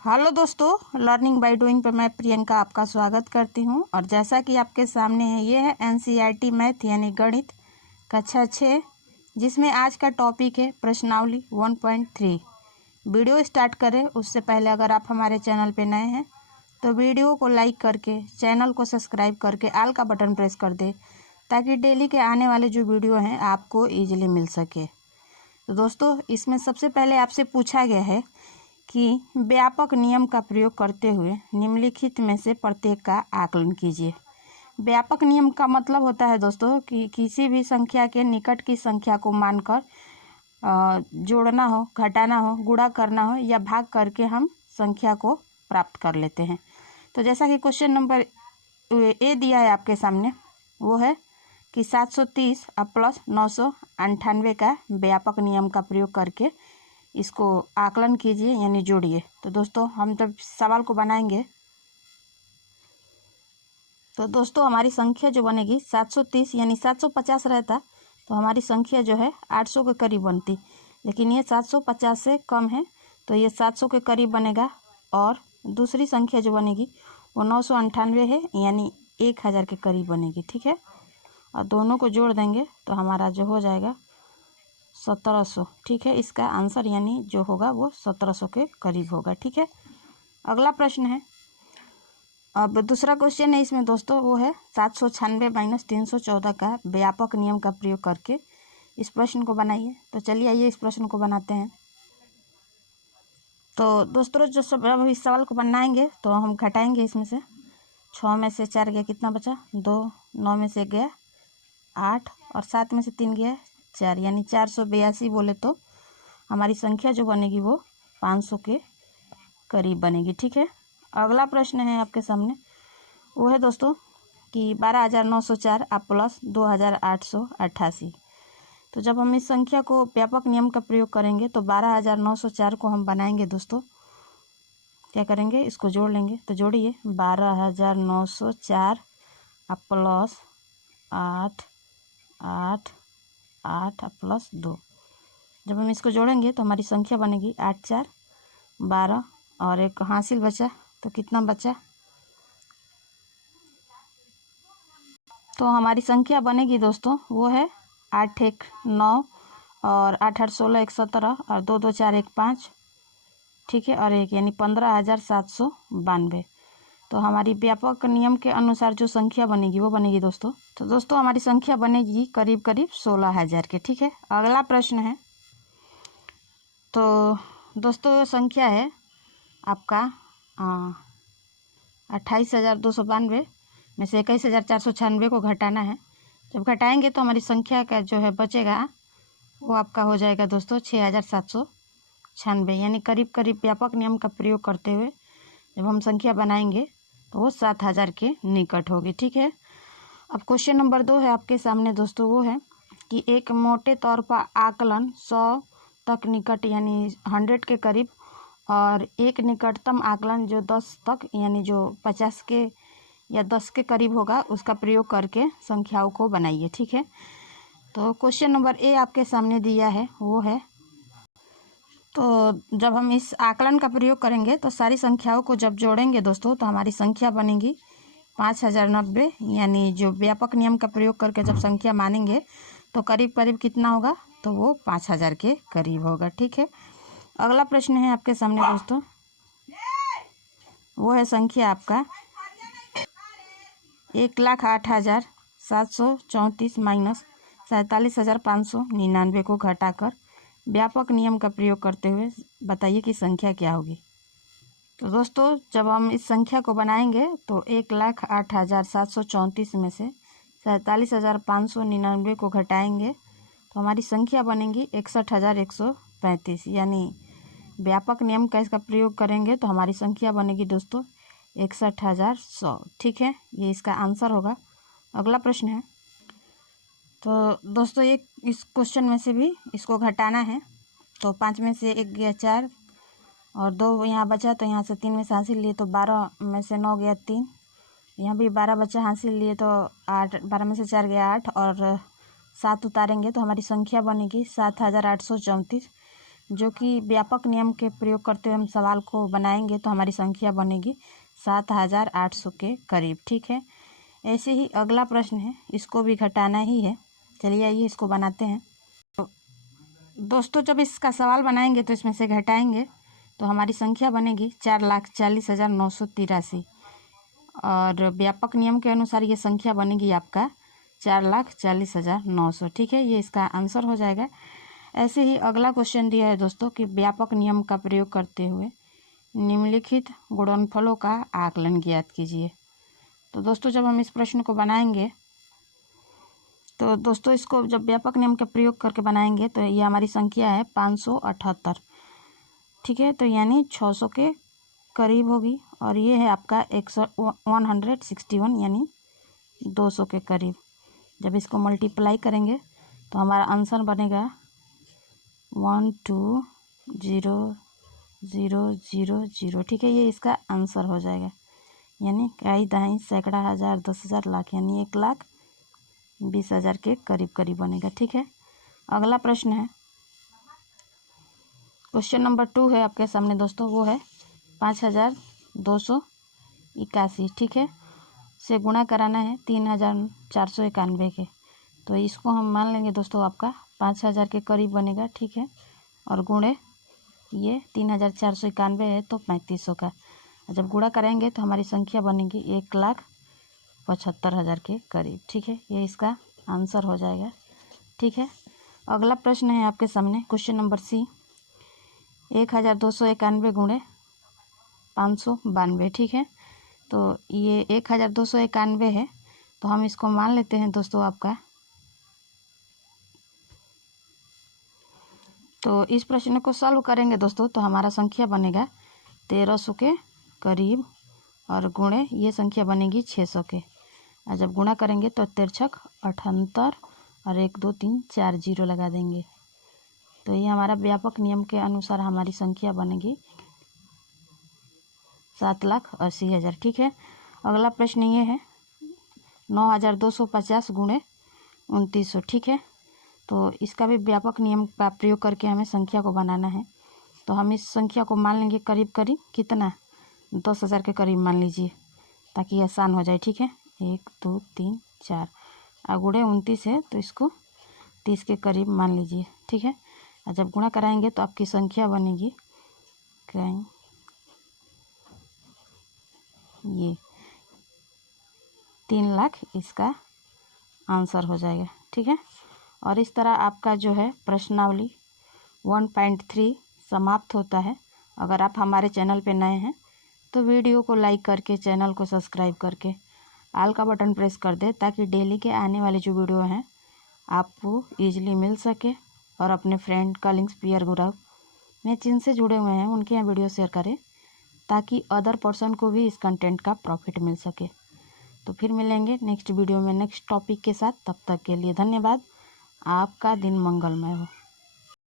Hello दोस्तों, learning by doing पर मैं प्रियंका आपका स्वागत करती हूं। और जैसा कि आपके सामने है, ये है एनसीईआरटी मैथ यानी गणित कक्षा 6, जिसमें आज का टॉपिक है प्रश्नावली 1.3। वीडियो स्टार्ट करें उससे पहले अगर आप हमारे चैनल पर नए हैं तो वीडियो को लाइक करके चैनल को सब्सक्राइब करके आल का बटन प्रेस कर दे, ताकि डेली के आने वाले जो वीडियो हैं आपको ईजिली मिल सके। तो दोस्तों, इसमें सबसे पहले आपसे पूछा गया है कि व्यापक नियम का प्रयोग करते हुए निम्नलिखित में से प्रत्येक का आकलन कीजिए। व्यापक नियम का मतलब होता है दोस्तों कि किसी भी संख्या के निकट की संख्या को मानकर जोड़ना हो, घटाना हो, गुणा करना हो या भाग करके हम संख्या को प्राप्त कर लेते हैं। तो जैसा कि क्वेश्चन नंबर ए दिया है आपके सामने, वो है कि 730 प्लस 998 का व्यापक नियम का प्रयोग करके इसको आकलन कीजिए यानी जोड़िए। तो दोस्तों, हम जब सवाल को बनाएंगे तो दोस्तों हमारी संख्या जो बनेगी 730 यानी 750 रहता तो हमारी संख्या जो है 800 के करीब बनती, लेकिन ये 750 से कम है तो ये 700 के करीब बनेगा। और दूसरी संख्या जो बनेगी वो 998 है यानी 1000 के करीब बनेगी। ठीक है, और दोनों को जोड़ देंगे तो हमारा जो हो जाएगा 1700। ठीक है, इसका आंसर यानी जो होगा वो 1700 के करीब होगा। ठीक है, अगला प्रश्न है। अब दूसरा क्वेश्चन है इसमें दोस्तों, वो है 796 माइनस 314 का व्यापक नियम का प्रयोग करके इस प्रश्न को बनाइए। तो चलिए आइए इस प्रश्न को बनाते हैं। तो दोस्तों, जो सब अब इस सवाल को बनाएंगे तो हम घटाएंगे। इसमें से 6 में से 4 गया, कितना बचा? 2। 9 में से गया 8 और 7 में से 3 गया 4, यानी 482 बोले तो हमारी संख्या जो बनेगी वो 500 के करीब बनेगी। ठीक है, अगला प्रश्न है आपके सामने, वो है दोस्तों कि 12904 प्लस 2888। तो जब हम इस संख्या को व्यापक नियम का प्रयोग करेंगे तो 12904 को हम बनाएंगे दोस्तों। क्या करेंगे? इसको जोड़ लेंगे। तो जोड़िए, 12904 प्लस 8 8 8 प्लस 2। जब हम इसको जोड़ेंगे तो हमारी संख्या बनेगी 8 4 12 और एक हासिल बचा, तो कितना बचा? तो हमारी संख्या बनेगी दोस्तों वो है 8 1 9 और 8 8 16 1 17 और 2 2 4 1 5। ठीक है, और एक यानी 15792। तो हमारी व्यापक नियम के अनुसार जो संख्या बनेगी वो बनेगी दोस्तों। तो दोस्तों हमारी संख्या बनेगी करीब करीब 16000 के। ठीक है, अगला प्रश्न है। तो दोस्तों संख्या है आपका 28,292 में से 21,496 को घटाना है। जब घटाएंगे तो हमारी संख्या का जो है बचेगा वो आपका हो जाएगा दोस्तों 6,796, यानी करीब करीब व्यापक नियम का प्रयोग करते हुए जब हम संख्या बनाएंगे तो वो 7000 के निकट होगी। ठीक है, अब क्वेश्चन नंबर 2 है आपके सामने दोस्तों, वो है कि एक मोटे तौर पर आकलन 100 तक निकट यानी 100 के करीब और एक निकटतम आकलन जो 10 तक यानी जो 50 के या 10 के करीब होगा उसका प्रयोग करके संख्याओं को बनाइए। ठीक है, तो क्वेश्चन नंबर ए आपके सामने दिया है, वो है तो जब हम इस आकलन का प्रयोग करेंगे तो सारी संख्याओं को जब जोड़ेंगे दोस्तों तो हमारी संख्या बनेगी 5090, यानी जो व्यापक नियम का प्रयोग करके जब संख्या मानेंगे तो करीब करीब कितना होगा? तो वो 5000 के करीब होगा। ठीक है, अगला प्रश्न है आपके सामने दोस्तों, वो है संख्या आपका 1,08,734 माइनस 47,599 को घटाकर व्यापक नियम का प्रयोग करते हुए बताइए कि संख्या क्या होगी। तो दोस्तों जब हम इस संख्या को बनाएंगे तो 1,08,734 में से 47,599 को घटाएंगे तो हमारी संख्या बनेगी 61,135, यानी व्यापक नियम का इसका प्रयोग करेंगे तो हमारी संख्या बनेगी दोस्तों 61,100। ठीक है, ये इसका आंसर होगा। अगला प्रश्न है। तो दोस्तों एक इस क्वेश्चन में से भी इसको घटाना है। तो 5 में से 1 गया 4 और 2 यहाँ बचा, तो यहाँ से 3 में से हासिल लिए तो 12 में से 9 गया 3, यहाँ भी 12 बचा, हासिल लिए तो 8, 12 में से 4 गया 8 और 7 उतारेंगे तो हमारी संख्या बनेगी 7834। जो कि व्यापक नियम के प्रयोग करते हुए हम सवाल को बनाएंगे तो हमारी संख्या बनेगी 7800 के करीब। ठीक है, ऐसे ही अगला प्रश्न है, इसको भी घटाना ही है। चलिए आइए इसको बनाते हैं। तो दोस्तों जब इसका सवाल बनाएंगे तो इसमें से घटाएंगे तो हमारी संख्या बनेगी 4,40,983 और व्यापक नियम के अनुसार ये संख्या बनेगी आपका 4,40,900। ठीक है, ये इसका आंसर हो जाएगा। ऐसे ही अगला क्वेश्चन दिया है दोस्तों कि व्यापक नियम का प्रयोग करते हुए निम्नलिखित गुणनफलों का आकलन ज्ञात कीजिए। तो दोस्तों जब हम इस प्रश्न को बनाएंगे तो दोस्तों इसको जब व्यापक नियम का प्रयोग करके बनाएंगे तो ये हमारी संख्या है 578। ठीक है, तो यानी 600 के करीब होगी और ये है आपका 161 यानी 200 के करीब। जब इसको मल्टीप्लाई करेंगे तो हमारा आंसर बनेगा 120,000। ठीक है, ये इसका आंसर हो जाएगा। यानी कई दहाई सैकड़ा हज़ार 10,000 लाख यानी 1,20,000 के करीब करीब बनेगा। ठीक है, अगला प्रश्न है, क्वेश्चन नंबर 2 है आपके सामने दोस्तों, वो है 5,281। ठीक है, से गुणा कराना है 3,491 के। तो इसको हम मान लेंगे दोस्तों आपका 5,000 के करीब बनेगा। ठीक है, और गुणे ये 3,491 है तो 3,500 का। जब गुणा करेंगे तो हमारी संख्या बनेगी 1,75,000 के करीब। ठीक है, ये इसका आंसर हो जाएगा। ठीक है, अगला प्रश्न है आपके सामने, क्वेश्चन नंबर सी, 1,291 गुणे 592। ठीक है, तो ये 1,291 है तो हम इसको मान लेते हैं दोस्तों आपका। तो इस प्रश्न को सॉल्व करेंगे दोस्तों तो हमारा संख्या बनेगा 1,300 के करीब और गुणे ये संख्या बनेगी 600 के। और जब गुणा करेंगे तो 3 78 और 1 2 3 4 0 लगा देंगे तो ये हमारा व्यापक नियम के अनुसार हमारी संख्या बनेगी 7,80,000। ठीक है, अगला प्रश्न ये है 9,250 गुणे 2,900। ठीक है, तो इसका भी व्यापक नियम का प्रयोग करके हमें संख्या को बनाना है। तो हम इस संख्या को मान लेंगे करीब करीब कितना 10,000 के करीब मान लीजिए ताकि आसान हो जाए। ठीक है, 1 2 3 4 और गुणे 29 है तो इसको 30 के करीब मान लीजिए। ठीक है, और जब गुणा कराएंगे तो आपकी संख्या बनेगी ये 3 लाख, इसका आंसर हो जाएगा। ठीक है, और इस तरह आपका जो है प्रश्नावली 1.3 समाप्त होता है। अगर आप हमारे चैनल पे नए हैं तो वीडियो को लाइक करके चैनल को सब्सक्राइब करके ऑल का बटन प्रेस कर दे ताकि डेली के आने वाले जो वीडियो हैं आपको ईजिली मिल सके और अपने फ्रेंड कलिंग्स पीयर ग्रुप में जिनसे जुड़े हुए हैं उनके यहाँ वीडियो शेयर करें ताकि अदर पर्सन को भी इस कंटेंट का प्रॉफिट मिल सके। तो फिर मिलेंगे नेक्स्ट वीडियो में नेक्स्ट टॉपिक के साथ, तब तक के लिए धन्यवाद। आपका दिन मंगलमय हो।